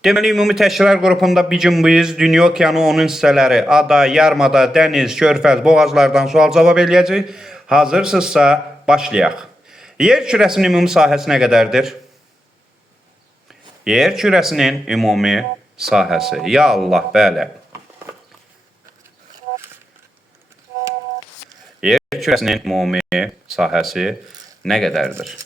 Deməli, ümumi təşkillər qrupunda biz dünya okeanı, onun hissələri, ada, yarımada, dəniz, körfəz, boğazlardan sual cavab eləyəcək. Hazırsınızsa başlayaq. Yer kürəsinin ümumi sahəsi nə qədərdir? Yer kürəsinin ümumi sahəsi. Ya Allah, bəli. Yer kürəsinin ümumi sahəsi nə qədərdir?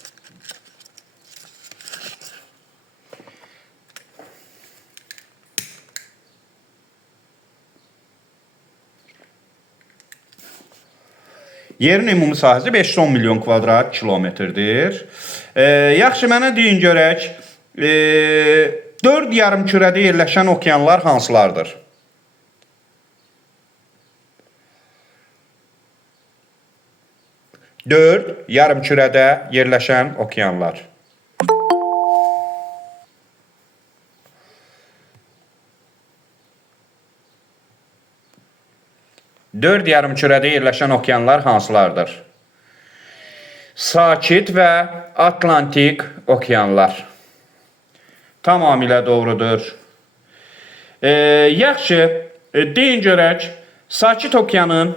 Yerin ümumi sahəsi 510 milyon kvadrat kilometrdir. Yaxşı, mənə deyin görək, 4 yarımkürədə yerləşən okeanlar hansılardır? 4 yarımkürədə yerləşən okeanlar. Dörd yarımkürədə yerləşən okeanlar hansılardır? Sakit və Atlantik okeanlar. Tamamilə doğrudur. Yaxşı, deyin görək, Sakit okean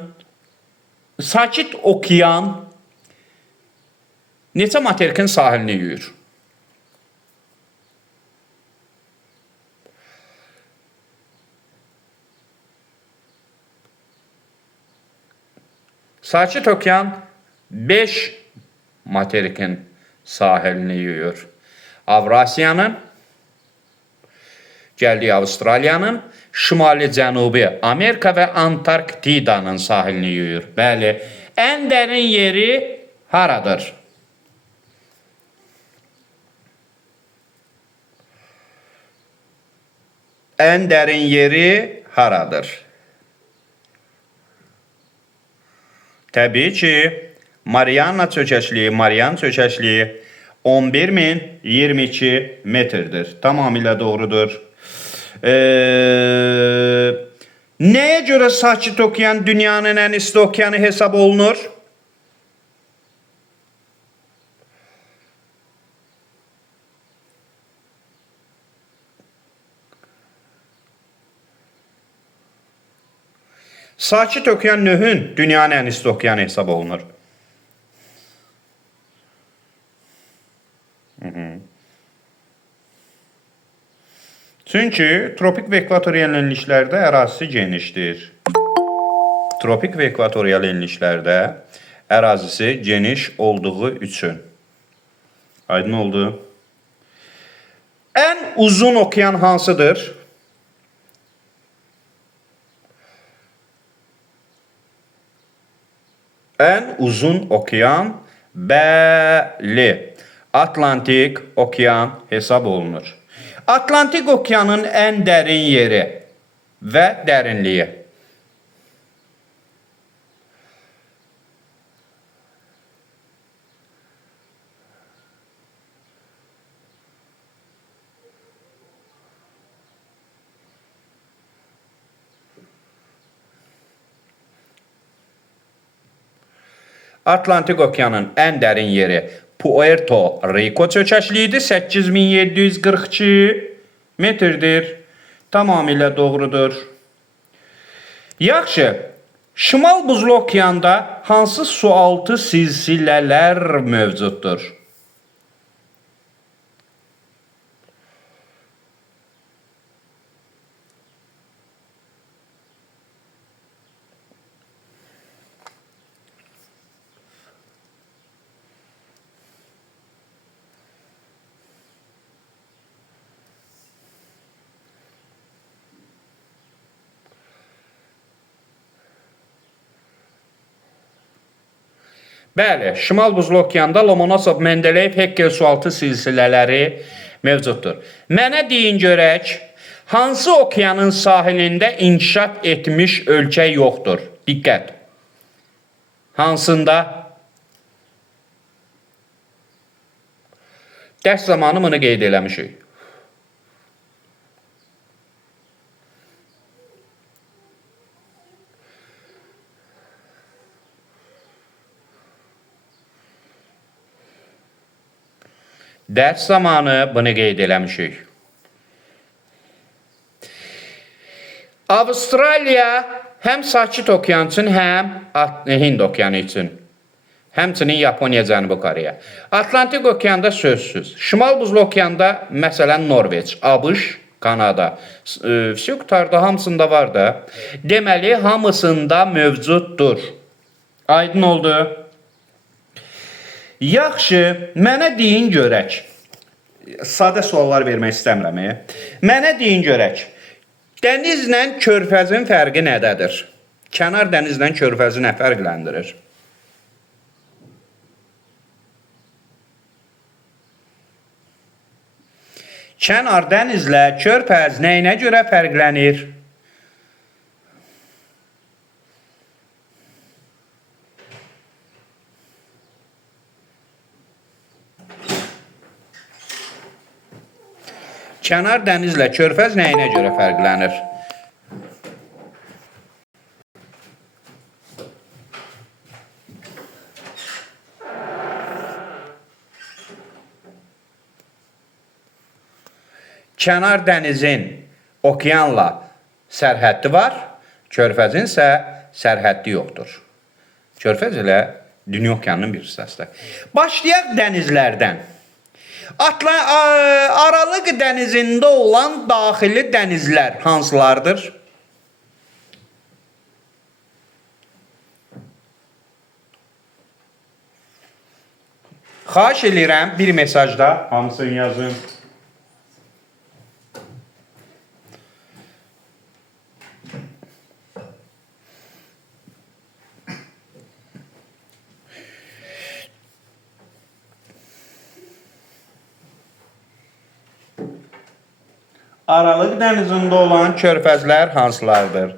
neçə materikin sahilini yuyur? Sakit okean 5 materikin sahilini yuyur. Avrasiyanın, gəldik Avustraliyanın, Şimali Cənubi Amerika və Antarktidanın sahilini yuyur. Bəli, ən dərin yeri haradır? Ən dərin yeri haradır? Təbii ki, Mariana çökəşliyi 11.022 metrdir. Tamamilə doğrudur. Nəyə görə Sakit okean dünyanın ən isti okeanı hesab olunur? Sakit okean nöhün dünyanın ən isti okeanı hesab olunur. Çünki tropik və ekvatorial enliklərdə ərazisi genişdir. Tropik və ekvatorial enliklərdə ərazisi geniş olduğu üçün. Aydın oldu. Ən uzun okean hansıdır? Ən uzun okean, bəli, Atlantik okean hesab olunur. Atlantik okeanın ən dərin yeri və dərinliyi. Atlantik okeanın ən dərin yeri Puerto Rico çökəşliyidir, 8742 metrdir. Tamamilə doğrudur. Yaxşı, Şimal Buzlu okeanda hansı sualtı silsilələr mövcuddur? Bəli, Şimal Buzlu okeanda Lomonosov, Mendeleyev, Hekkel sualtı silsilələri mövcuddur. Mənə deyin görək, hansı okeanın sahilində inkişaf etmiş ölkə yoxdur? Diqqət. Hansında? Dərs zamanı bunu qeyd eləmişik. Dərs zamanı bunu qeyd eləmişik. Avustraliya həm Sakit Okean üçün, həm Hind Okeanı üçün. Həmçinin Yaponiya, Cənubi Koreya. Atlantik Okeanda sözsüz. Şimal Buzlu Okeanda məsələn Norveç, ABŞ, Kanada. Vsi qutarda hamısında var da. Deməli, hamısında mövcuddur. Aydın oldu. Yaxşı, mənə deyin görək. Sadə suallar vermək istəmirəm. Mənə deyin görək. Dənizlə körfəzin fərqi nədədir? Kənar dənizlə körfəzi nə fərqləndirir? Kənar dənizlə körfəz nəyinə görə fərqlənir? Kənar dənizlə körfəz nəyinə görə fərqlənir? Kənar dənizin okeanla sərhəddi var, körfəzin isə sərhəddi yoxdur. Körfəz ilə dünya okeanının bir hissəsidir. Başlayaq dənizlərdən. Aralıq dənizində olan daxili dənizlər hansılardır? Xahiş edirəm bir mesajda hamısını yazın. Aralıq dənizində olan körfəzlər hansılardır?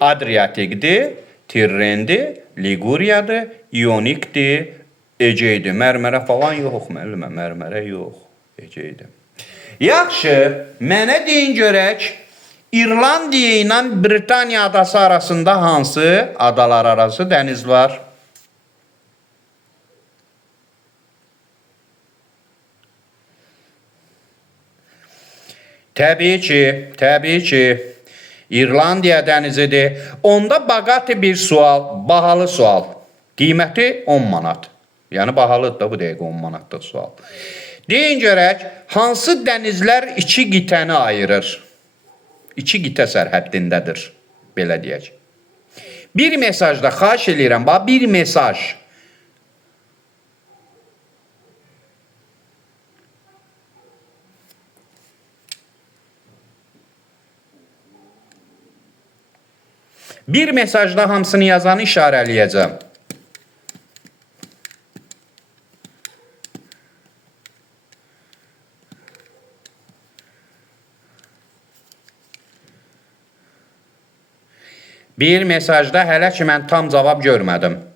Adriatikdir, Tirrendir, Liguriyadır, İonikdir, Eceydir. Mərmərə falan yox, müəllimə, mərmərə yox, Eceydir. Yaxşı, mənə deyin görək, İrlandiya ilə Britaniya adası arasında hansı adalar arası dəniz var? Təbii ki, İrlandiya dənizidir. Onda bağati bir sual, bahalı sual. Qiyməti 10 manat. Yəni, bahalıdır da bu dəqiqə 10 manatlıq sual. Deyin görək, hansı dənizlər iki qitəni ayırır? İki qitə sərhəddindədir, belə deyək. Bir mesajda xahiş edirəm, bir mesaj. Bir mesajda hamısını yazanı işarələyəcəm. Bir mesajda hələ ki mən tam cavab görmədim.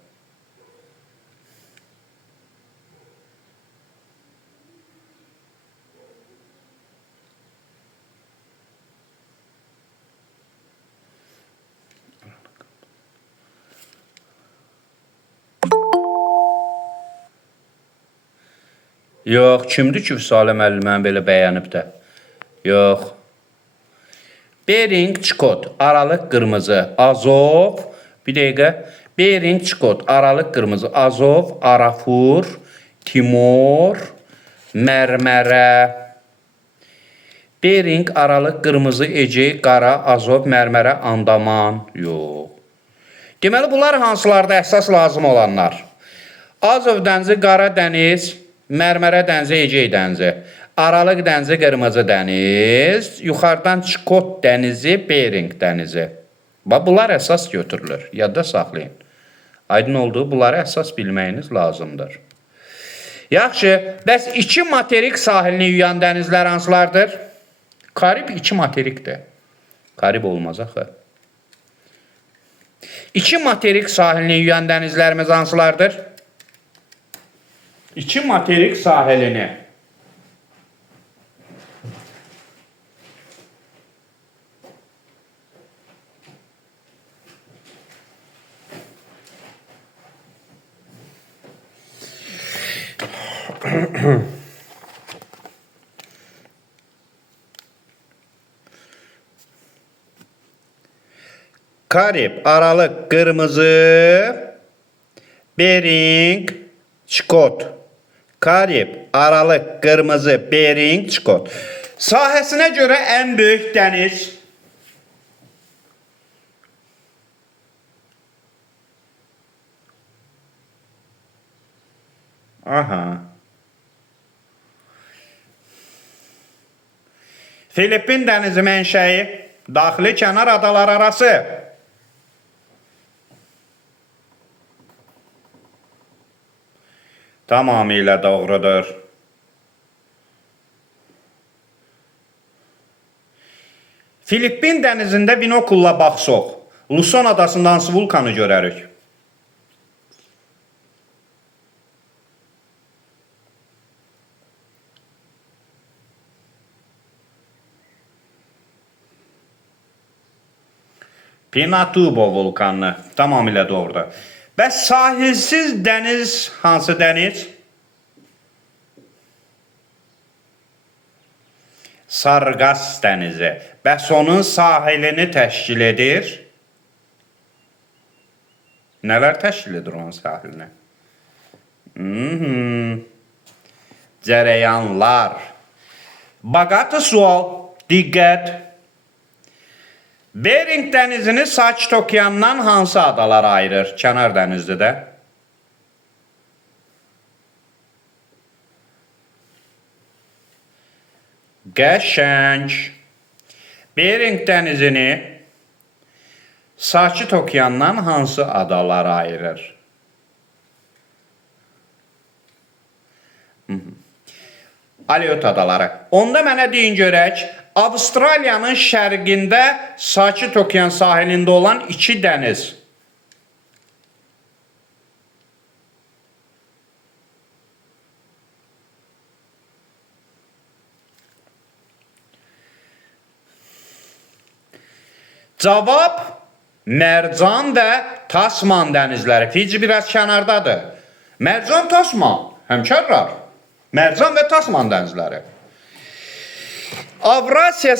Yox, kimdir ki, Vüsalə müəlliməni belə bəyənib də? Yox. Bering Çikot, aralıq qırmızı, Azov, bir dəqiqə. Bering Çikot, aralıq qırmızı, Azov, Arafur, Timor, Mərmərə. Bering, aralıq qırmızı, Ecey, Qara, Azov, Mərmərə, Andaman. Yox. Deməli, bunlar hansılarda əsas lazım olanlar? Azov dənizi, Qara dəniz, Mərmərə dənizi, Ecey dənizi. Aralıq dənizi, Qırmızı dəniz. Yuxarıdan Çikot dənizi, Bering dənizi. Bunlar əsas götürülür. Yadda saxlayın. Aydın olduğu bunları əsas bilməyiniz lazımdır. Yaxşı, bəs iki materik sahilini yuyan dənizlər hansılardır? Karib iki materikdir. Karib olmaz axı. İki materik sahilini yuyan dənizlərimiz hansılardır? İki materik sahilini. Karib, Aralıq, Qırmızı, Bering, Çikot. Karib, Aralıq, Qırmızı, Bering, Çikot. Sahəsinə görə ən böyük dəniz Filippin dənizi mənşəyi, daxili kənar adalar arası. Tamamilə doğrudur. Filippin dənizində binokulla baxsaq, Luzon adasında hansı vulkanı görərik? Pinatubo vulkanı. Tamamilə doğrudur. Bəs sahilsiz dəniz hansı dəniz? Sarqas dənizi. Bəs onun sahilini təşkil edir? Nələr təşkil edir onun sahilini? Cərəyanlar. Baqatı sual. Diqqət. Bering dənizini Sakit Okeandan hansı adalar ayırır? Kənar dənizdir də. Qəşəng. Bering dənizini Sakit Okeandan hansı adalar ayırır? Aleut adaları. Onda mənə deyin görək, Avustraliyanın şərqində Sakit Okean sahilində olan 2 dəniz. Cavab Mərcan və Tasman dənizləri. Fiji biraz kənardadır. Mərcan, Tasman, həmkarlar. Mərcan və Tasman dənizləri. Avrasiya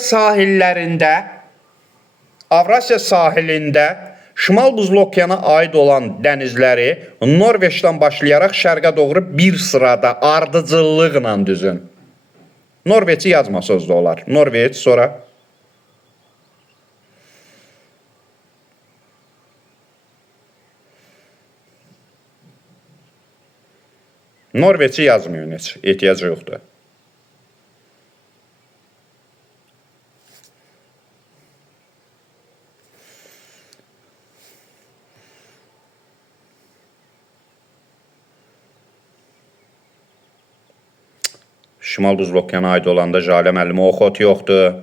sahilində Şimal Buzlu Okeana aid olan dənizləri Norveçdən başlayaraq şərqə doğru bir sırada ardıcıllıqla düzün. Norveçi yazmasınız da olar. Norveç, sonra Norveçi yazmıyor heç, ehtiyacı yoxdur. Şimal Buzlu Okeana aid olanda Jalə müəllimi oxot yoxdur.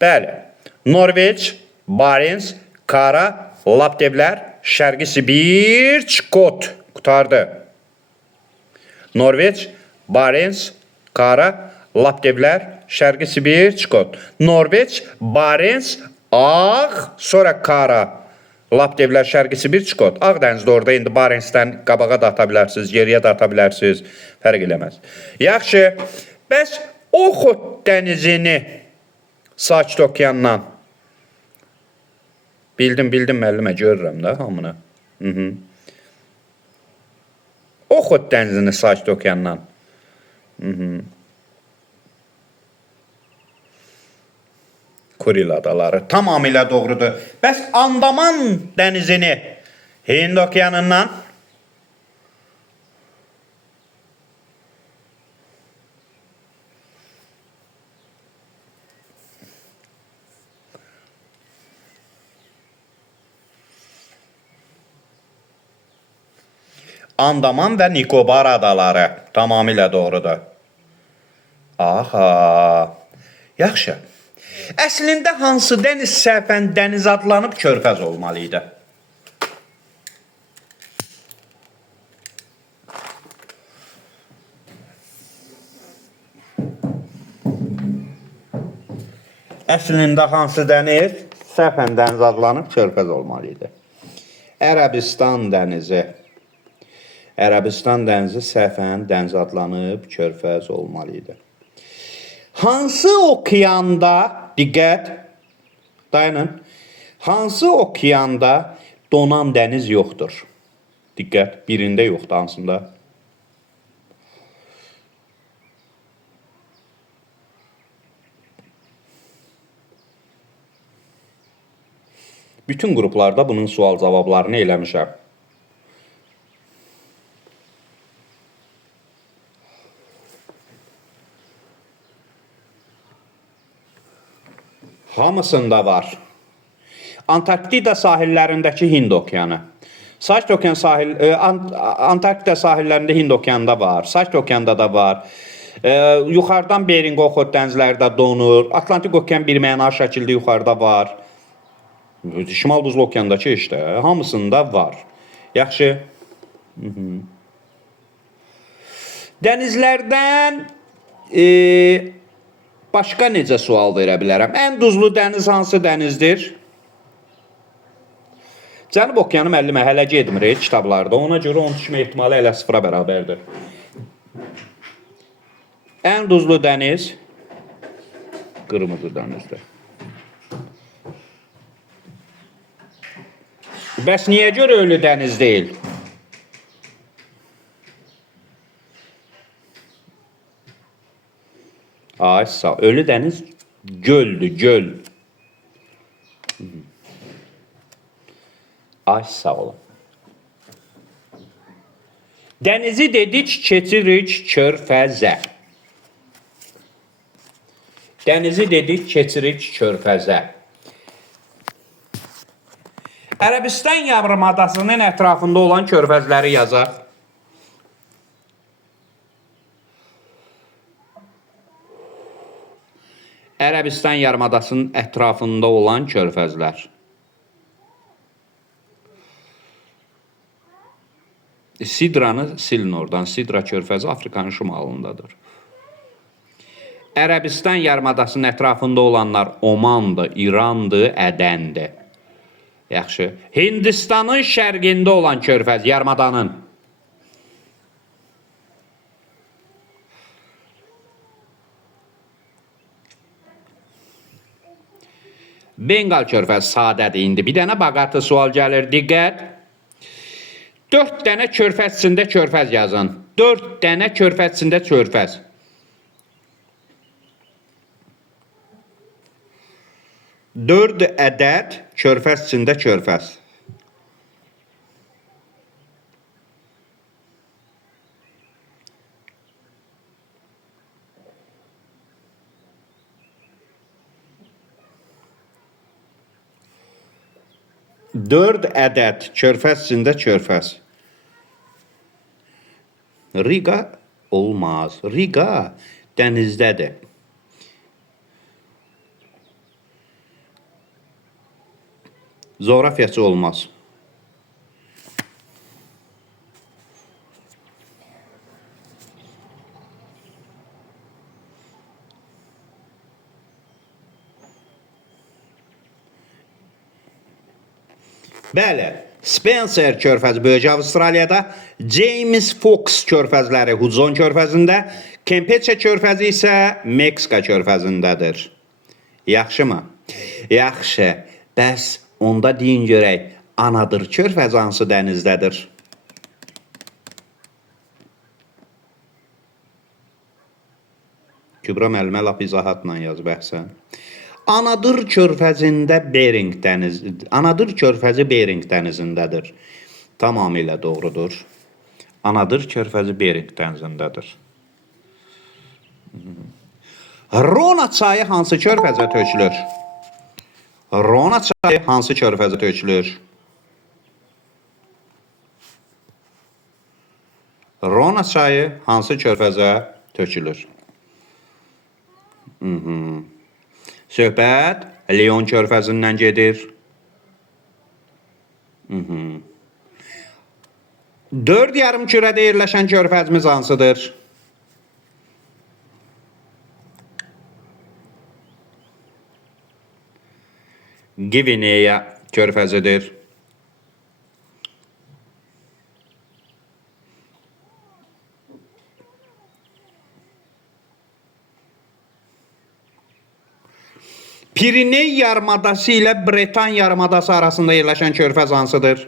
Bəli, Norveç, Barents, Kara, Laptevlər, Şərqi Sibir, Çikot qutardı. Norveç, Barents, Kara, Laptevlər, Şərqi Sibir, Çikot. Norveç, Barents, Ağ, sonra Kara, Laptevlər, Şərqi Sibir, Çikot. Ağ dənizdə orada indi Barentsdən qabağa da ata bilərsiniz, geriyə də ata bilərsiniz, fərq eləməz. Yaxşı, bəs Oxot dənizini Sakit Okeandan bildim müəllimə, görürəm də hamını. Oxot dənizini Sakit Okeandan. Kuril adaları. Tamamilə doğrudur. Bəs Andaman dənizini Hind Okeanından? Andaman və Nikobar adaları. Tamamilə doğrudur. Aha. Yaxşı. Əslində hansı dəniz səhvən dəniz adlanıb körfəz olmalı idi? Əslində hansı dəniz səhvən dəniz adlanıb körfəz olmalı idi? Ərəbistan dənizi. Ərəbistan dənizi səhvən dəniz adlanıb körfəz olmalı idi. Hansı okeanda Diqqət, dayanın. Hansı okeanda donan dəniz yoxdur? Diqqət, birində yoxdur, hansında? Bütün qruplarda bunun sual cavablarını eləmişəm. Hamısında var. Antarktida sahillərindəki Hind okeanı. Sakit okean Antarktida sahillərində Hind okeanında var. Sakit okeanda da var. Yuxarıdan Bering Oxot dənizləri də donur. Atlantik okean birmənalı şəkildə yuxarıda var. Şimal Buzlu okeandakı işte hamısında var. Yaxşı. Dənizlərdən başqa necə sual verə bilərəm? Ən duzlu dəniz hansı dənizdir? Cənub okeanı müəllimə hələ getmir kitablarda. Ona görə onun düşmə ehtimalı elə sıfıra bərabərdir. Ən duzlu dəniz qırmızı dənizdir. Bəs niyə görə ölü dəniz deyil? Ay sağ, ölü dəniz göldür, göl. Ay sağ olun. Dənizi dedik, keçirik körfəzə. Dənizi dedik, keçirik körfəzə. Ərəbistan yarımadasının ətrafında olan körfəzləri yazaq. Ərəbistan yarımadasının ətrafında olan körfəzlər. Sidranı silin oradan. Sidra körfəzi Afrikanın şimalındadır. Ərəbistan yarımadasının ətrafında olanlar Omandır, İrandır, Ədəndir. Yaxşı. Hindistanın şərqində olan körfəz, yarımadanın. Bengal körfəzi sadədir indi. Bir dənə bağatı sual gəlir, diqqət. 4 dənə körfəz içində körfəz yazın. 4 dənə körfəz içində körfəz. 4 ədəd körfəz içində körfəz. Dörd ədəd körfəz içində körfəz. Riga olmaz. Riga dənizdədir. Coğrafiyası olmaz. Bəli, Spencer körfəzi Böyük Avstraliyada, James Fox körfəzləri Hudson körfəzində, Campeche körfəzi isə Meksika körfəzindədir. Yaxşı mı? Yaxşı. Bəs onda deyin görək, Anadır körfəzi hansı dənizdədir? Kübra müəllimə lap izahatla yaz bəhsən. Anadır körfəzində Bering dənizi, Anadır körfəzi Bering dənizindədir. Tamamilə doğrudur. Anadır körfəzi Bering dənizindədir. Rona çayı hansı körfəzə tökülür? Rona çayı hansı körfəzə tökülür? Rona çayı hansı körfəzə tökülür? Söhbət Leon körfəzindən gedir. 4 yarımkürədə yerləşən körfəzimiz hansıdır? Gvineya körfəzidir. Piriney yarımadası ilə Bretan yarımadası arasında yerləşən körfəz hansıdır?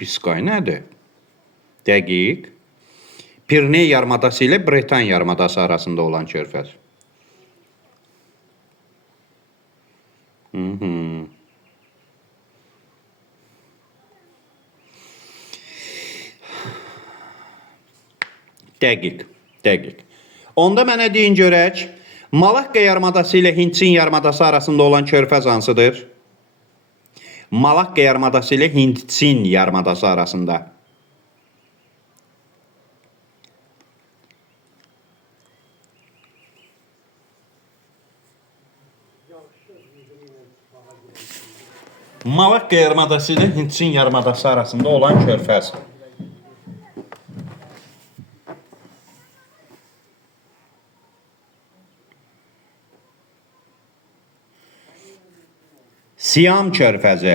Biskay nədir? Dəqiq. Piriney yarımadası ilə Bretan yarımadası arasında olan körfəz. Dəqiq, dəqiq. Onda mənə deyin görək, Malakka yarımadası ilə Hindçin yarımadası arasında olan körfəz hansıdır? Malakka yarımadası ilə Hindçin yarımadası arasında. Malakka yarımadası ilə Hindçin yarımadası arasında olan körfəz. Siam körfəzi.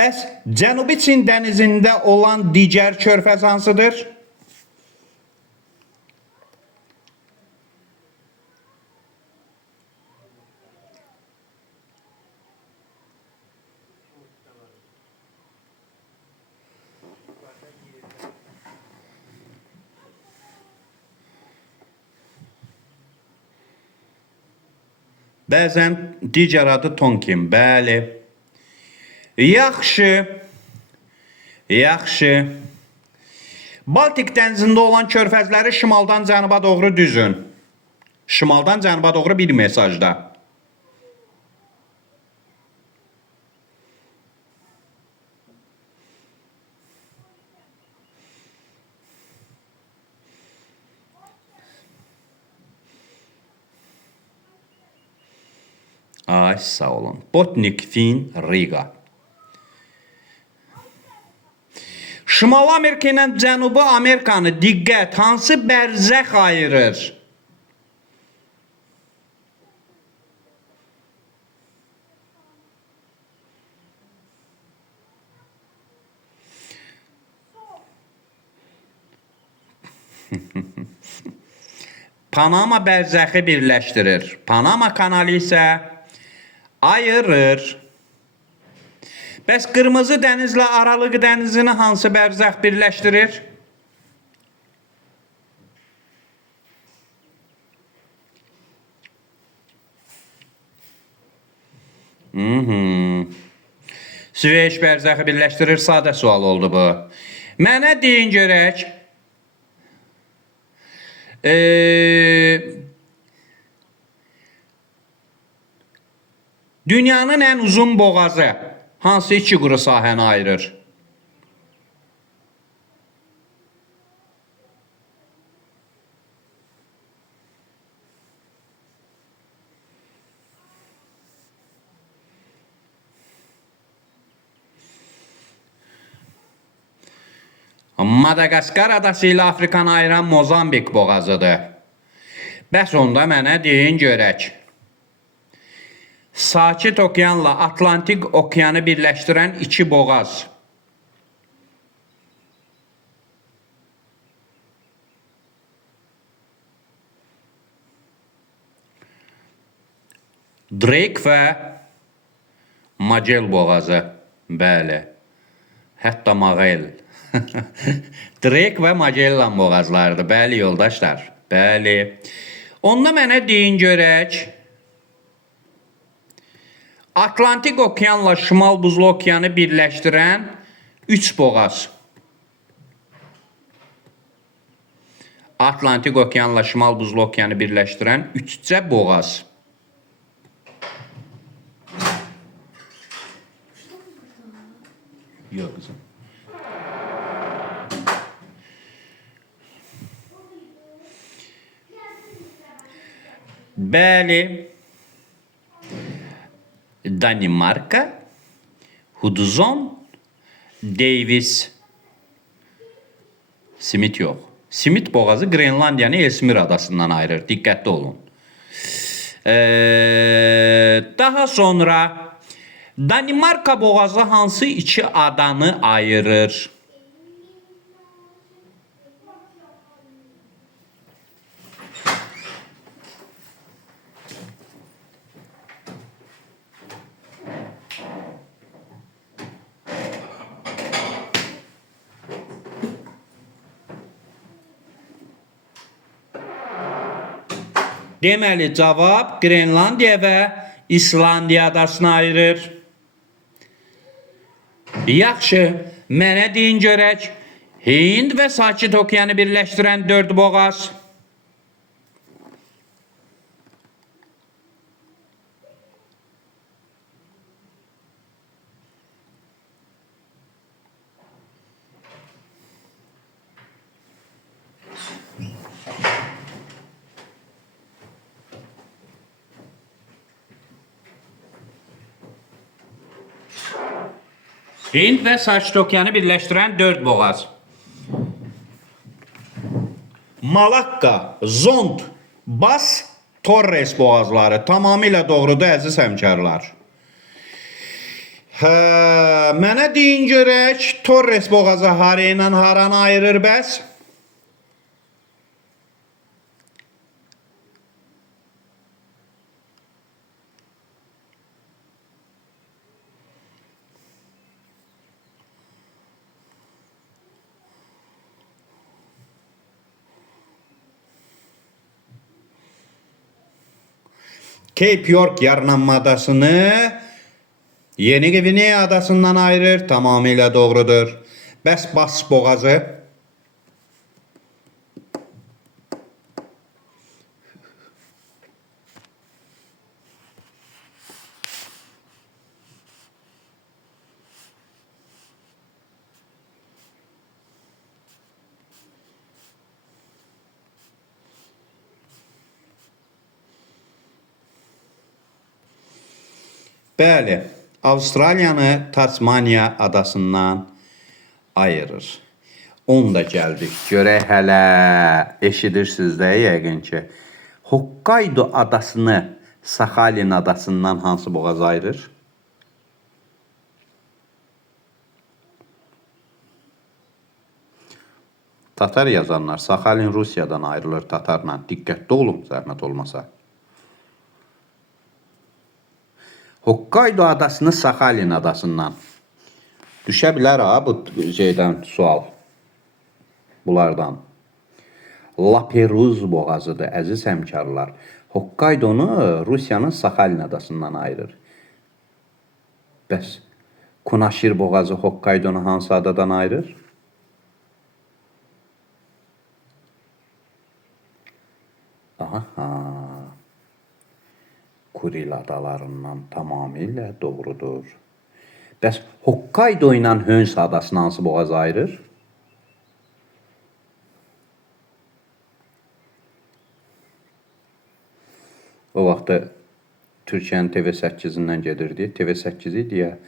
Bəs Cənubi Çin dənizində olan digər körfəz hansıdır? Bəzən digər adı Tonkin. Bəli. Yaxşı. Yaxşı. Baltik dənizində olan körfəzləri şimaldan cənuba doğru düzün. Şimaldan cənuba doğru bir mesajda. Ay, sağ olun. Botnik, Fin, Riga. Şimali Amerika ilə Cənubi Amerikanı diqqət hansı bərzəx ayırır? Panama bərzəxi birləşdirir. Panama kanalı isə ayırır. Bəs Qırmızı dənizlə Aralıq dənizini hansı bərzəx birləşdirir? Süveyş bərzəxi birləşdirir. Sadə sual oldu bu. Mənə deyin görək. Dünyanın ən uzun boğazı hansı iki quru sahəni ayırır? Madagaskar adası ilə Afrikanı ayıran Mozambik boğazıdır. Bəs onda mənə deyin görək. Sakit Okeanla Atlantik Okeanı birləşdirən iki boğaz. Drake və Magell boğazı. Bəli. Hətta Magell. Drake və Magellan boğazlarıdır. Bəli, yoldaşlar. Bəli. Onda mənə deyin görək. Atlantik Okeanla Şimal Buzlu Okeanı birləşdirən 3 boğaz. Atlantik Okeanla Şimal Buzlu Okeanı birləşdirən 3 boğaz. Yox qızım. Bəli. Danimarka, Hudson, Davis. Simit yox. Simit boğazı Grenlandiyanı Elsmir adasından ayırır. Diqqətli olun. Daha sonra Danimarka boğazı hansı iki adanı ayırır? Deməli, cavab Grenlandiya və İslandiya adasını ayırır. Yaxşı, mənə deyin görək. Hind və Sakit Okeanı birləşdirən 4 boğaz. Hind və Sakit Okeanı birləşdirən 4 boğaz. Malakka, Zond, Bas, Torres boğazları tamamilə doğrudur əziz həmkarlar. Mənə deyin görək, Torres boğazı hara ilə haranı ayırır bəs? Cape York yarımadasını Yeni Gvineya adasından ayırır. Tamamilə doğrudur. Bəs Bas boğazı? Bəli, Avustraliyanı Tasmaniya adasından ayırır. Onu da gəldik. Görək hələ eşidirsiniz də yəqin ki. Hokkaido adasını Sakhalin adasından hansı boğaz ayırır? Tatar yazanlar Sakhalin Rusiyadan ayrılır Tatarla. Diqqətli olun, zəhmət olmasa. Hokkaido adasını Sakhalin adasından. Düşə bilər ha bu şeydən sual. Bunlardan. Laperuz boğazıdır əziz həmkarlar. Hokkaidonu Rusiyanın Sakhalin adasından ayırır. Bəs Kunaşir boğazı Hokkaidonu hansı adadan ayırır? Aha. Kuril adalarından tamamilə doğrudur. Bəs Hokkaido ilə Höns adasını hansı boğaz ayırır? O vaxtda Türkiyənin TV8-indən gedirdi. TV8 idi ya,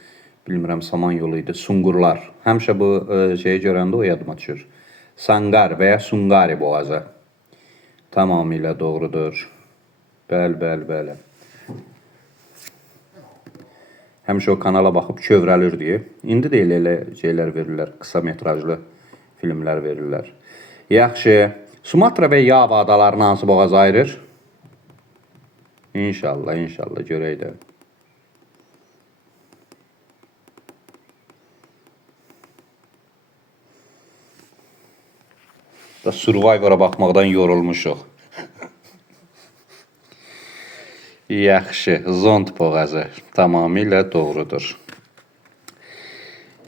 bilmirəm Samanyolu idi. Sungurlar. Həmişə bu şeyi görəndə o yadıma düşür. Sangar və ya Sungari boğazı. Tamamilə doğrudur. Bəli. Həmişə o kanala baxıb kövrəlirdi. İndi də elə şeylər verirlər, qısa metrajlı filmlər verirlər. Yaxşı, Sumatra və Yava adalarını hansı boğaz ayırır? İnşallah görək də. Da Survivor'a baxmaqdan yorulmuşuq. Yaxşı, Zond boğazı tamamilə doğrudur.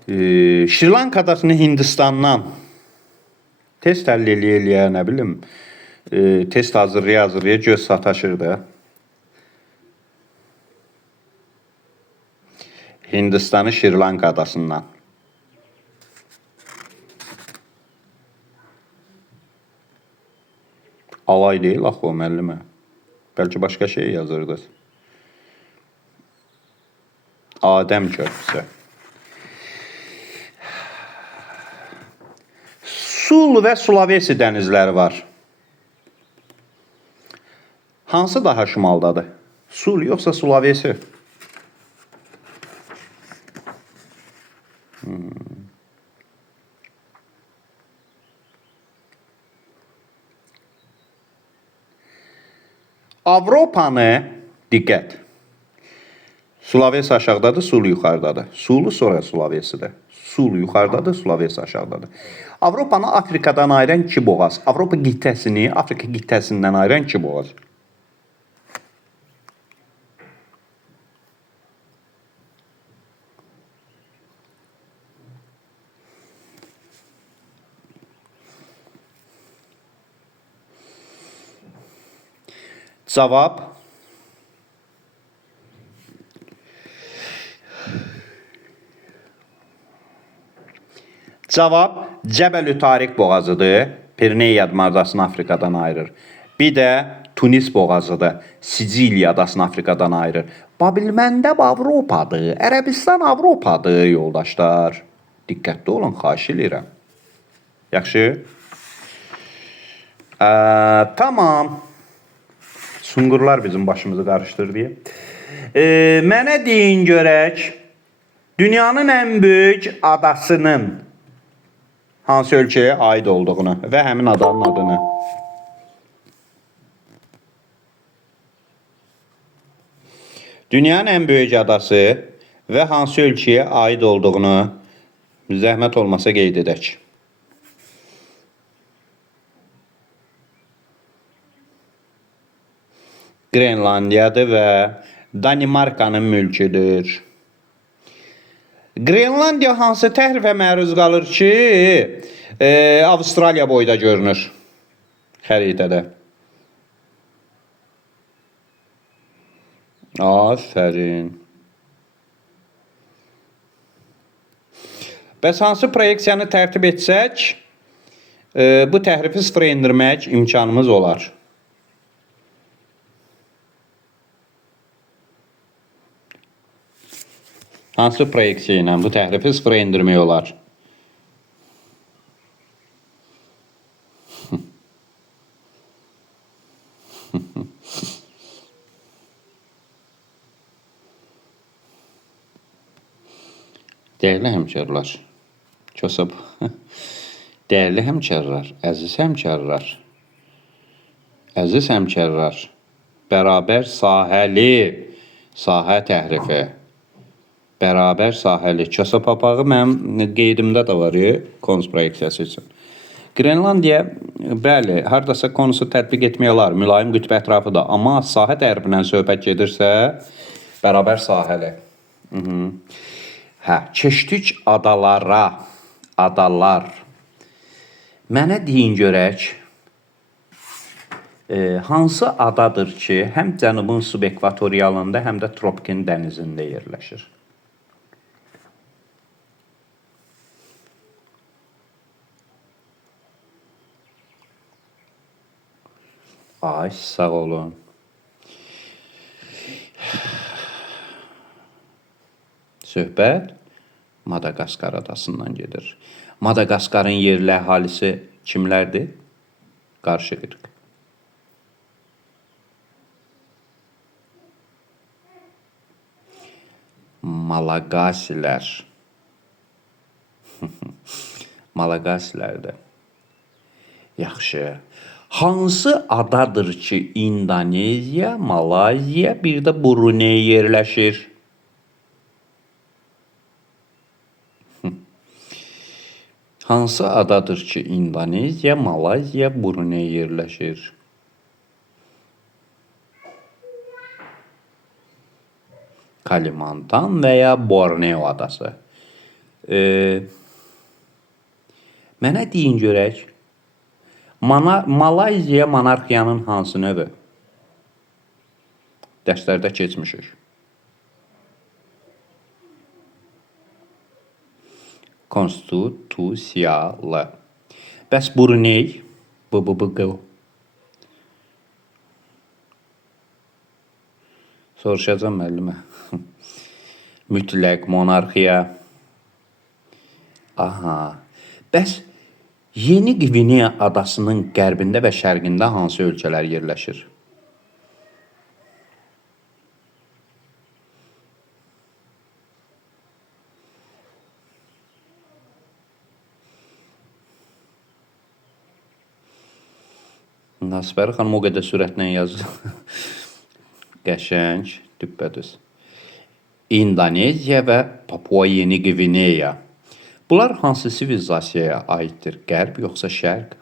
Şri Lanka adasını Hindistandan test əldə eləyə, nə bilim, test hazırlaya göz sataşır da. Hindistanı Şri Lanka adasından. Alay deyil axı o müəllimə. Bəlkə başqa şey yazırdı. Adəm körpüsü. Sul və Sulawesi dənizləri var. Hansı daha şimaldadır? Sul yoxsa Sulawesi? Avropanı, diqqət, Sulawesi aşağıdadır, Sul yuxarıdadır. Sulu sonra Sulawesi'dir. Sul yuxarıdadır, Sulawesi aşağıdadır. Avropanı Afrikadan ayıran iki boğaz. Avropa qitəsini Afrika qitəsindən ayıran iki boğaz. Cavab Cavab Cəbəlü Tariq boğazıdır. Pirneyi adasını Afrikadan ayırır. Bir də Tunis boğazıdır. Siciliya adasını Afrikadan ayırır. Babil məndəb Avropadır. Ərəbistan Avropadır yoldaşlar. Diqqətli olun, xahiş edirəm. Yaxşı. Tamam. Sunqurlar bizim başımızı qarışdırdı. Mənə deyin görək, dünyanın ən böyük adasının hansı ölkəyə aid olduğunu və həmin adanın adını. Dünyanın ən böyük adası və hansı ölkəyə aid olduğunu zəhmət olmasa qeyd edək. Grenlandiyadır və Danimarkanın mülküdür. Grenlandiya hansı təhrifə məruz qalır ki, Avstraliya boyda görünür xəritədə? Aferin. Bəs hansı proyeksiyanı tərtib etsək, bu təhrifi sıfıra indirmək imkanımız olar? Hansı proyeksiya ilə bu təhrifi sıfıra indirmək olar? Dəyərli həmkarlar, dəyərli həmkarlar, əziz həmkarlar, bərabər sahə təhrifi, bərabər sahəli, Kosa papağı mənim qeydimdə də var, konus proyeksiyası üçün. Grenlandiya, bəli, haradasa konusu tətbiq etmək olar, mülayim qütb ətrafı da, amma sahə tərbindən söhbət gedirsə, bərabər sahəli. Keçdik adalara, adalar. Mənə deyin görək, hansı adadır ki, həm cənubun subekvatorialında, həm də tropkin dənizində yerləşir? Ay, sağ olun. Söhbət Madagaskar adasından gedir. Madagaskarın yerli əhalisi kimlərdir? Qarışıq. Malagasilər. Malagasilərdir. Yaxşı. Hansı adadır ki, İndoneziya, Malayziya, bir də Brunei yerləşir? Hansı adadır ki, İndoneziya, Malayziya, Brunei yerləşir? Kalimantan və ya Borneo adası. Mənə deyin görək, Malayziya monarxiyanın hansı növü? Dərslərdə keçmişik. Konstitusiyalı. Bəs Brunei? Soruşacağım müəllimə. Mütləq monarxiya. Aha. Bəs Yeni Gvineya adasının qərbində və şərqində hansı ölkələr yerləşir? Nasbəri xanım o qədər sürətlə yazır. Qəşəng, düppədüz. İndoneziya və Papua Yeni Gvineya. Bunlar hansı sivilizasiyaya aiddir? Qərb yoxsa şərq?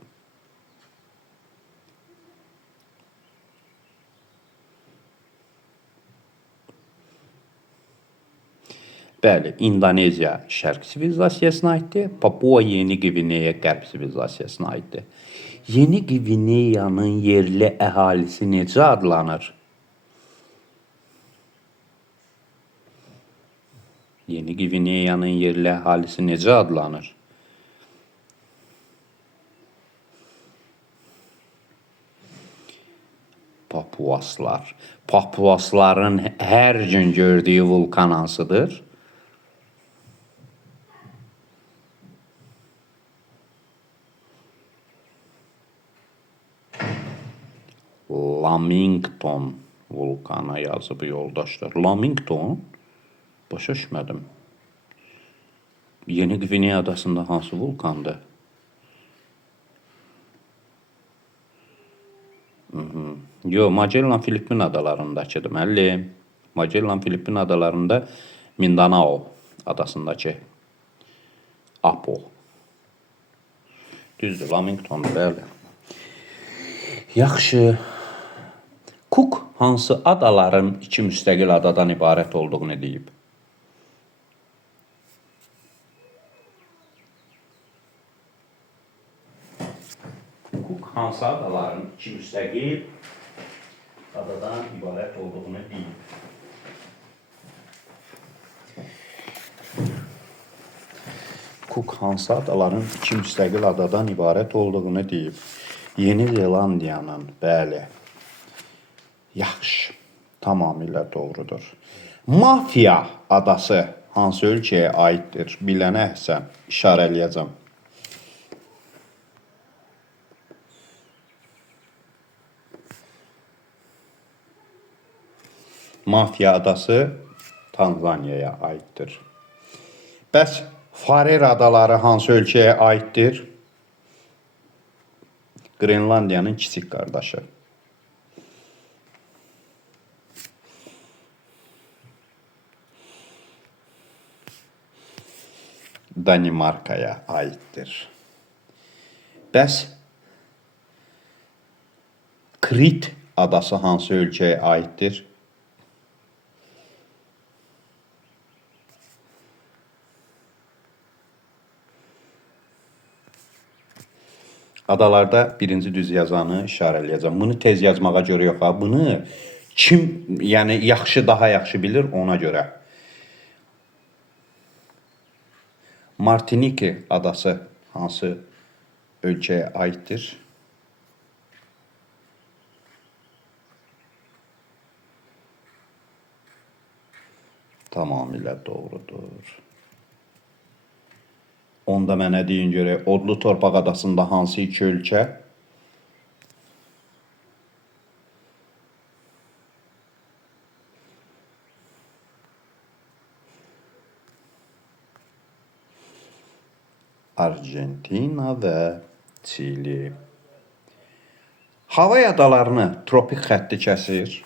Bəli, İndoneziya şərq sivilizasiyasına aiddir. Papua Yeni Gvineya qərb sivilizasiyasına aiddir. Yeni Qvineyanın yerli əhalisi necə adlanır? Yeni Qvineyanın yerli əhalisi necə adlanır? Papuaslar. Papuasların hər gün gördüyü vulkan hansıdır? Lamington vulkanı yazıb yoldaşlar. Lamington? Başa düşmədim. Yeni Qvineya adasında hansı vulkandır? Yo, Magellan Filippin adalarındakıdır müəllim. Magellan Filippin adalarında Mindanao adasındakı Apo. Düzdür, Lamingtondur, bəli. Yaxşı. Cook hansı adaların iki müstəqil adadan ibarət olduğunu deyib? Cook hansı adaların iki müstəqil adadan ibarət olduğunu deyib? Cook hansı adaların iki müstəqil adadan ibarət olduğunu deyib? Yeni Zelandiyanın, bəli. Yaxşı, tamamilə doğrudur. Mafia adası hansı ölkəyə aiddir? Bilənə əhsən, işarələyəcəm. Mafia adası Tanzaniyaya aiddir. Bəs Farer adaları hansı ölkəyə aiddir? Grenlandiyanın kiçik qardaşı. Danimarkaya aiddir. Bəs Krit adası hansı ölkəyə aiddir? Adalarda birinci düz yazanı işarələyəcəm. Bunu tez yazmağa görə yox. Bunu kim, yəni yaxşı, daha yaxşı bilir ona görə. Martiniki adası hansı ölkəyə aiddir? Tamamilə doğrudur. Onda mənə deyin görək, Odlu Torpaq adasında hansı iki ölkə? Argentina və Çili. Havay adalarını tropik xətti kəsir.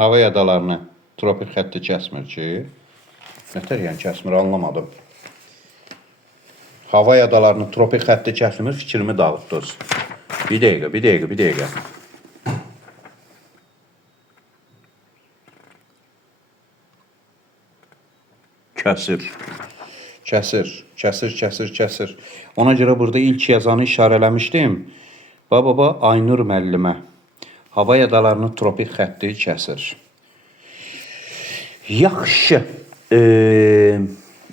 Havay adalarını tropik xətti kəsmir ki. Nətər yəni kəsmir, anlamadım. Havay adalarını tropik xətti kəsmir, fikrimi dağıtdınız. Bir dəqiqə. Kəsir. Ona görə burada ilk yazanı işarələmişdim. Baba, Aynur müəllimə. Havay adalarını tropik xətti kəsir. Yaxşı.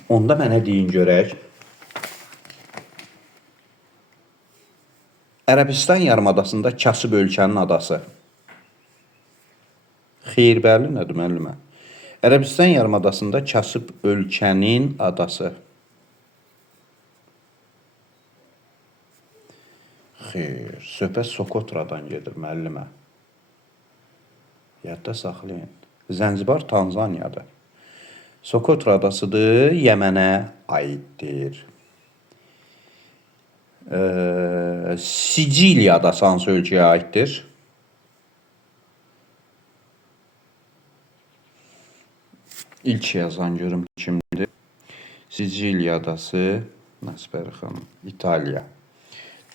Onda mənə deyin görək. Ərəbistan yarımadasında kasıb ölkənin adası. Xeyr, bəli, nədir müəllimə? Ərəbistan yarımadasında kasıb ölkənin adası. Xeyr, söhbət Sokotradan gedir müəllimə. Yadda saxlayın. Zənzibar Tanzaniyadır. Sokotra adasıdır, Yəmənə aiddir. Siciliya adası hansı ölkəyə aiddir? İlk yazan görüm kimdir? Siciliya adası, Nəsbəri xanım, İtaliya.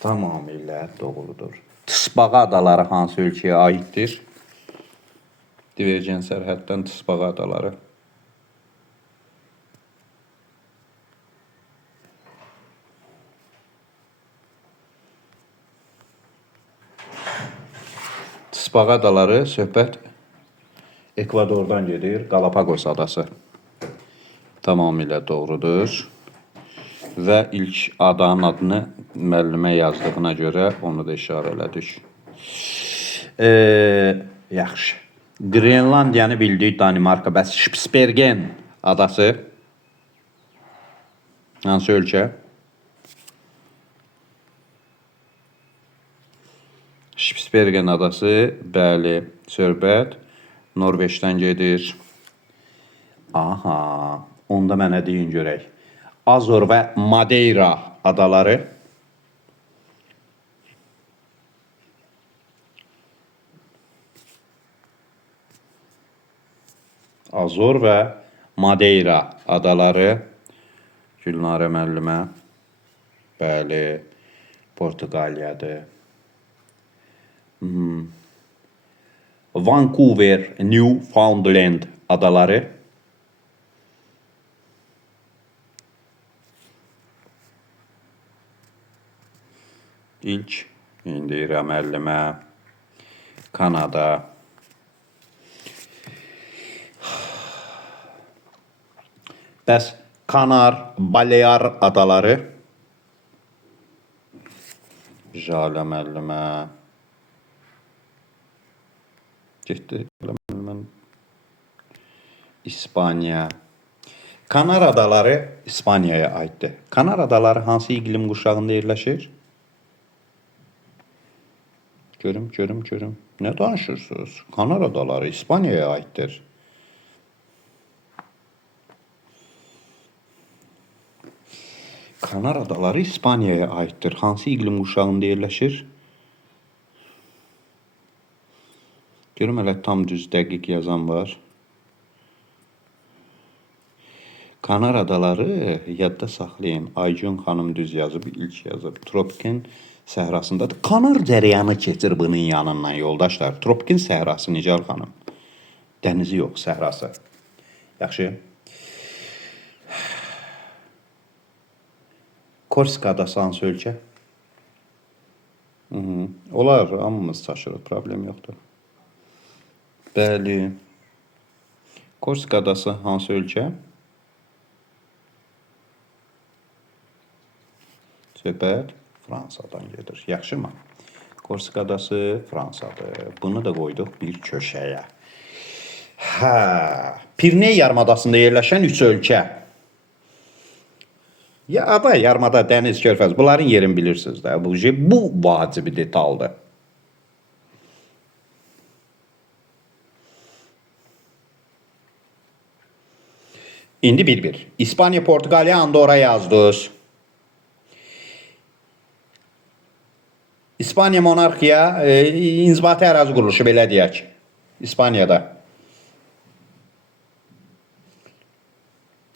Tamamilə doğrudur. Tısbağa adaları hansı ölkəyə aiddir? Divergen sərhəddən Tısbağa adaları. Tısbağa adaları söhbət Ekvadordan gedir. Galapagos adası. Tamamilə doğrudur. Və ilk adanın adını müəllimə yazdığına görə onu da işarə elədik. Yaxşı. Grenlandiyanı bildik Danimarka. Bəs Spitsbergen adası hansı ölkə? Spitsbergen adası, bəli, söhbət Norveçdən gedir. Aha, onda mənə deyin görək. Azor və Madeira adaları. Azor və Madeira adaları. Gülnarə müəllimə. Bəli, Portuqaliyadır. Vancouver, Newfoundland adaları. İlk indirəm müəllimə. Kanada. Bəs Kanar, Balear adaları. Jalə müəllimə. Getdi. İspaniya. Kanar adaları İspaniyaya aiddir. Kanar adaları hansı iqlim quşağında yerləşir? Görüm. Ne danışırsınız? Kanar adaları İspanya'ya aittir. Kanar adaları İspanya'ya aittir. Hansı iqlim quşağında yerləşir? Görüm elə tam düz dəqiq yazan var. Kanar adaları yadda saxlayın. Aycun xanım düz yazıb, ilk yazıb. Tropikin səhrasındadır. Kanar cərəyanı keçir bunun yanından yoldaşlar. Tropikin səhrası Nigar xanım. Dənizi yox, səhrası. Yaxşı. Korsika adası hansı ölkə? Olar, hamımız çaşırıq, problem yoxdur. Bəli. Korsika adası hansı ölkə? Söhbət Fransadan gedir. Yaxşı mı? Korsika adası Fransadır. Bunu da qoyduq bir köşəyə. Pirney yarımadasında yerləşən 3 ölkə. Ya ada, yarımada, dəniz, körfəz. Bunların yerini bilirsiniz də. Bu vacibi detaldır. İndi 1-1. İspaniya, Portuqaliya, Andorra yazdınız. İspaniya monarxiya, inzibati ərazi quruluşu, belə deyək. İspaniyada.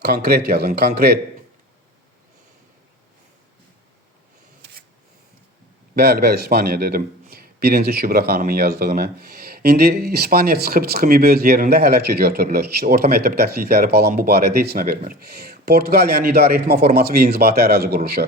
Konkret yazın, konkret. Bəli, İspaniya dedim. Birinci Kübra xanımın yazdığını. İndi İspaniya çıxıb öz yerində hələ ki götürülür. Orta məktəb dərslikləri falan bu barədə heç nə vermir. Portuqaliyanın idarə etmə forması və inzibati ərazi quruluşu.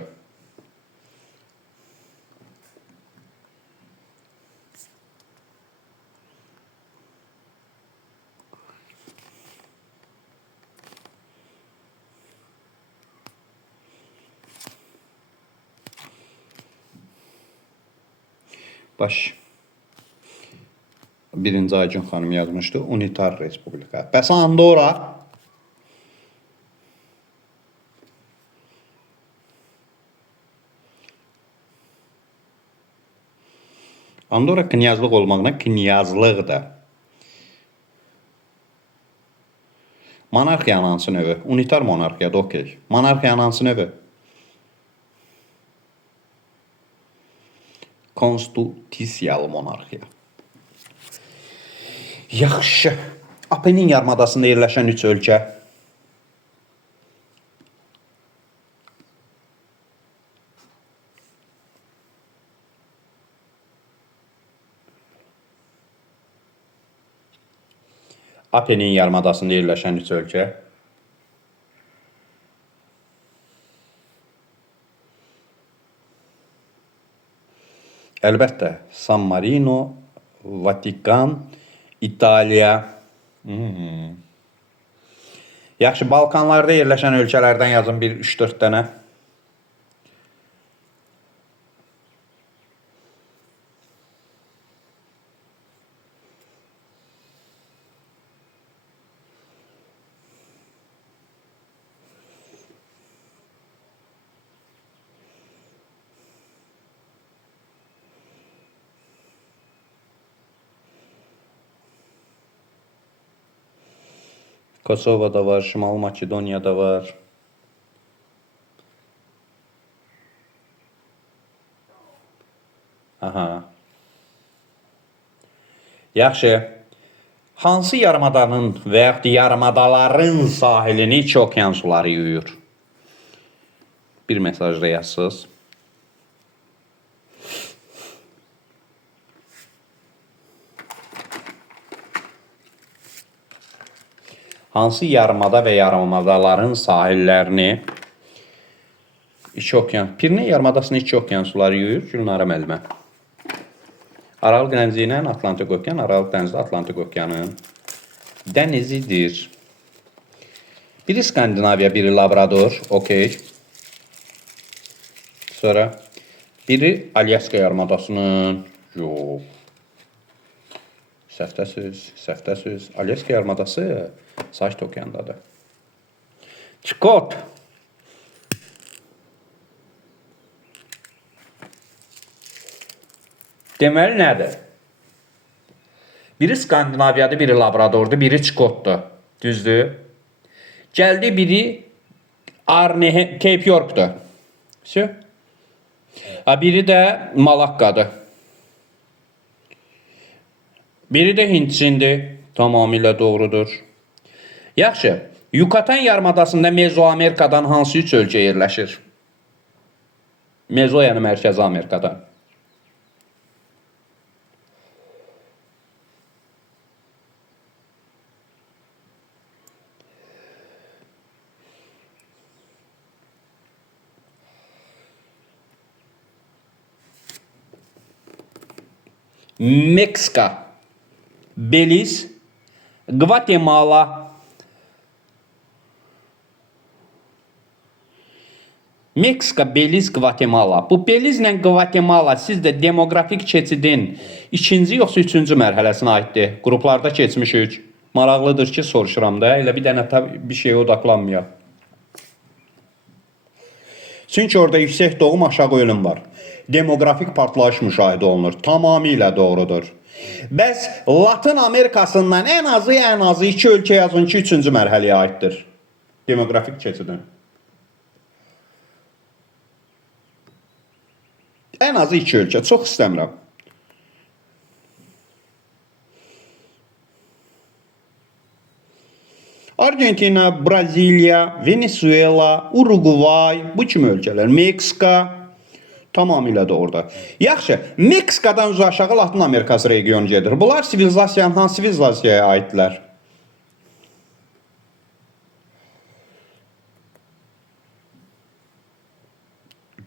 Baş. Birinci Aycun xanım yazmışdı. Unitar Respublika. Bəs Andorra? Andorra knyazlıq olmağına knyazlıqdır. Monarxiyanın hansı növü? Unitar monarxiyadır, okey. Monarxiyanın hansı növü? Konstitusiyalı monarxiya. Yaxşı. Apenin yarımadasında yerləşən 3 ölkə. Apenin yarımadasında yerləşən 3 ölkə. Əlbəttə, San Marino, Vatikan, İtaliya. Yaxşı, Balkanlarda yerləşən ölkələrdən yazın bir 3-4 dənə. Kosova'da var, Şimal Makedonya'da var. Aha. Yaxşı. Hansı yarımadanın və yaxud yarımadaların sahilini iki okean suları yuyur? Bir mesajda yazsınız. Hansı yarımada və yarımadaların sahillərini iki okean, Pirine yarımadasını iki okean suları yuyur? Gülnara müəllimə. Aralıq dənizi ilə Atlantik okean, Aralıq dənizi Atlantik okeanın dənizidir. Biri Skandinaviya, biri Labrador, okey. Sonra biri Alyaska yarımadasının, yox. Səhvdəsiz. Alyaska yarımadası Sakit okeandadır. Çikot. Deməli nədir? Biri Skandinaviyadır, biri Labradordur, biri Çikotdur. Düzdür? Gəldi biri Cape York'dur. Biri də Malakkadır. Biri də Hindçindir. Tamamilə doğrudur. Yaxşı, Yucatan yarımadasında Mezoamerikadan hansı 3 ölkə yerləşir? Mezo yəni Mərkəzi Amerikada. Meksika, Beliz, Guatemala. Meksika, Beliz, Guatemala. Bu Beliz ilə Guatemala sizdə demografik keçidin ikinci yoxsa üçüncü mərhələsinə aiddir. Qruplarda keçmişik. Maraqlıdır ki, soruşuram da. Elə bir dənə bir şeyə odaqlanmayaq. Çünki orada yüksək doğum, aşağı ölüm var. Demografik partlayış müşahidə olunur. Tamamilə doğrudur. Bəs Latın Amerikasından ən azı 2 ölkə yazın ki, 3-cü mərhələyə aiddir. Demografik keçidin. Ən azı 2 ölkə. Çox istəmirəm. Argentina, Braziliya, Venezuela, Uruguay, bu kimi ölkələr. Meksika, tamamilə doğrudur. Yaxşı, Meksikadan üzü aşağı Latın Amerikası regionu gedir. Bunlar sivilizasiyanın hansı sivilizasiyaya aiddirlər?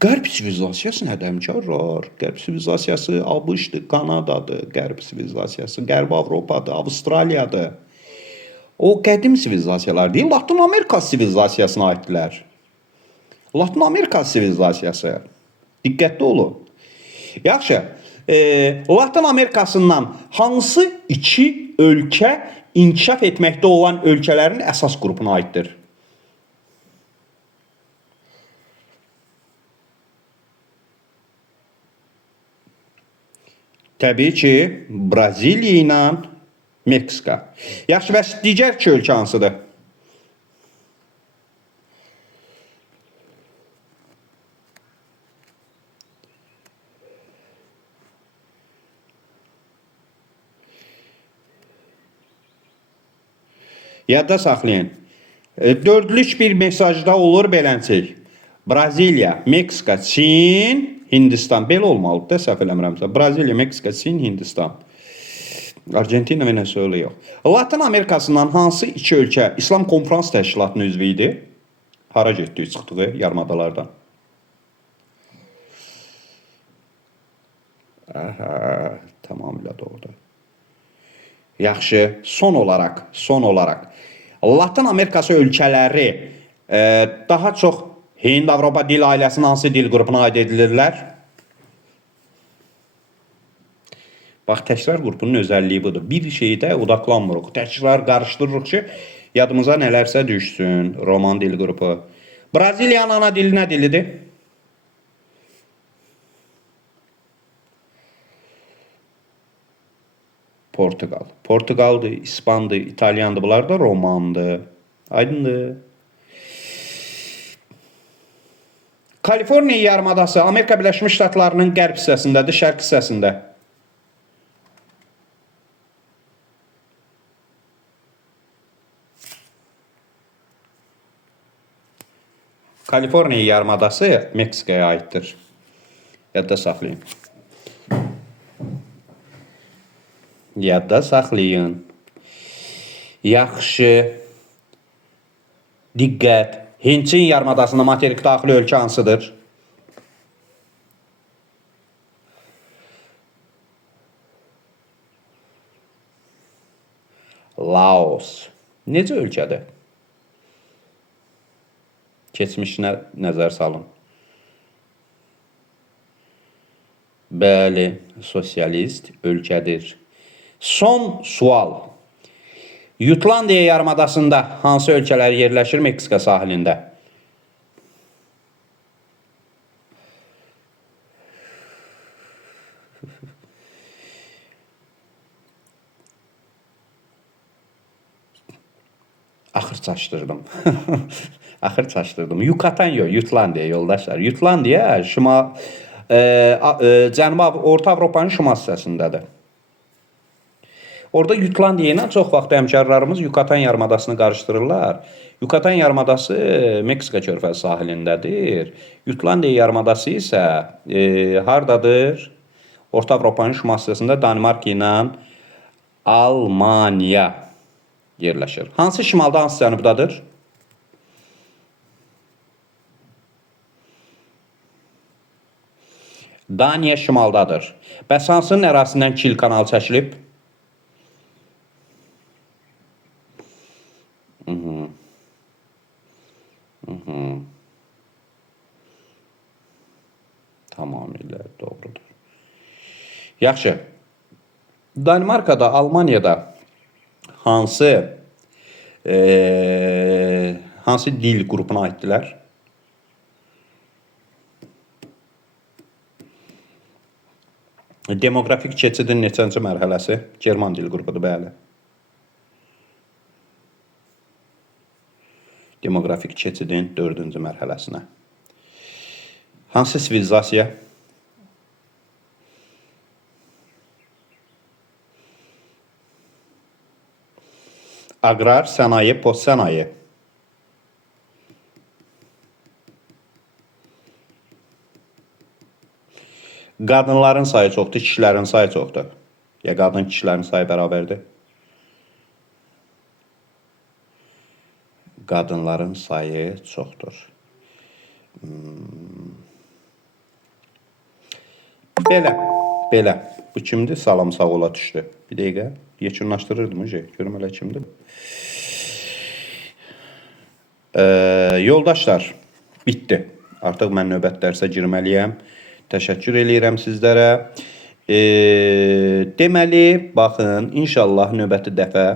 Qərb sivilizasiyası nədir həmkarlar? Qərb sivilizasiyası ABŞ-dır, Kanadadır, Qərb sivilizasiyası, Qərb Avropadır, Avstraliyadır. O qədim sivilizasiyalar deyil, Latın Amerikası sivilizasiyasına aiddirlər. Latın Amerikası sivilizasiyası. Diqqətli olun. Yaxşı, Latın Amerikasından hansı 2 ölkə inkişaf etməkdə olan ölkələrin əsas qrupuna aiddir? Təbii ki, Braziliya ilə Meksika. Yaxşı, bəs digər 2 ölkə hansıdır? Yadda saxlayın. Dördlük bir mesajda olur beləncək. Braziliya, Meksika, Çin, Hindistan. Belə olmalıdır da, səhv eləmirəmsə. Braziliya, Meksika, Çin, Hindistan. Argentina, Venezuela yox. Latin Amerikasından hansı iki ölkə İslam Konferans Təşkilatının üzvü idi? Hara getdi çıxdığı yarımadalardan? Aha, tamamilə doğrudur. Yaxşı, son olaraq Latin Amerikası ölkələri daha çox Hind-Avropa dil ailəsinin hansı dil qrupuna aid edilirlər? Bax, təkrar qrupunun özəlliyi budur. Bir şeydə odaqlanmırıq. Təkrar qarışdırırıq ki, yadımıza nələrsə düşsün. Roman dil qrupu. Braziliyanın ana dili nə dilidir? Portugal. Portugaldır, İspandır, İtalyandır. Bunlar da romandır. Aydındır. Kaliforniya yarımadası Amerika Birləşmiş Ştatlarının qərb hissəsindədir, şərq hissəsində. Kaliforniya yarımadası Meksikaya aiddir. Yadda saxlayın. Yadda saxlayın. Yaxşı. Diqqət. Hindçin yarımadasında materik daxili ölkə hansıdır? Laos. Necə ölkədir? Keçmişinə nəzər salın. Bəli, sosialist ölkədir. Son sual. Jutlandiya yarımadasında hansı ölkələr yerləşir Meksika sahilində? Axır çaşdırdım. Axır çaşdırdım. Yucatan yox, Jutlandiya yoldaşlar. Jutlandiya Cənubi Orta Avropanın şimal hissəsindədir. Orada Jutlandiya ilə çox vaxt həmkarlarımız Yucatan yarımadasını qarışdırırlar. Yucatan yarımadası Meksika körfəzi sahilindədir. Jutlandiya yarımadası isə hardadır? Orta Avropanın şimal hissəsində Danimarka ilə Almaniya yerləşir. Hansı şimalda, hansı cənubdadır? Daniya şimaldadır. Bəs hansının ərazisindən Kil kanalı çəkilib? Tamamilə doğrudur. Yaxşı. Danimarkada, Almaniyada hansı dil qrupuna aiddirlər? Demografik keçidin neçənci mərhələsi? German dil qrupudur, bəli. Demografik keçidin 4-cü mərhələsinə. Hansı sivilizasiya? Aqrar, sənaye, postsənaye. Qadınların sayı çoxdur, kişilərin sayı çoxdur. Ya qadın, kişilərin sayı bərabərdir? Qadınların sayı çoxdur. Belə. Bu kimdir? Salam sağ ola düşdü. Bir dəqiqə. Yekunlaşdırırdım. Görüm elə kimdir. Yoldaşlar, bitdi. Artıq mən növbət dərsə girməliyəm. Təşəkkür eləyirəm sizlərə. Deməli, baxın, inşallah növbəti dəfə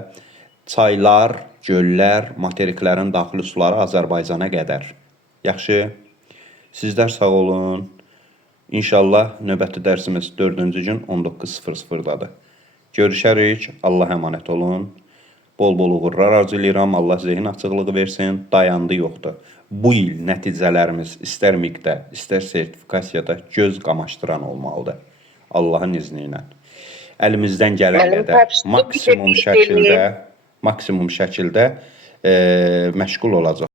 çaylar, göllər, materiklərin daxili suları Azərbaycana qədər. Yaxşı, sizlər sağ olun. İnşallah növbəti dərsimiz 4-cü gün 19:00-dadır. Görüşərik, Allah əmanət olun. Bol-bol uğurlar arzulayıram, Allah zehin açıqlığı versin, dayandı yoxdur. Bu il nəticələrimiz istər miqdə, istər sertifikasiyada göz qamaşdıran olmalıdır. Allahın izni ilə. Əlimizdən gələn qədər maksimum şəkildə məşğul olacaq.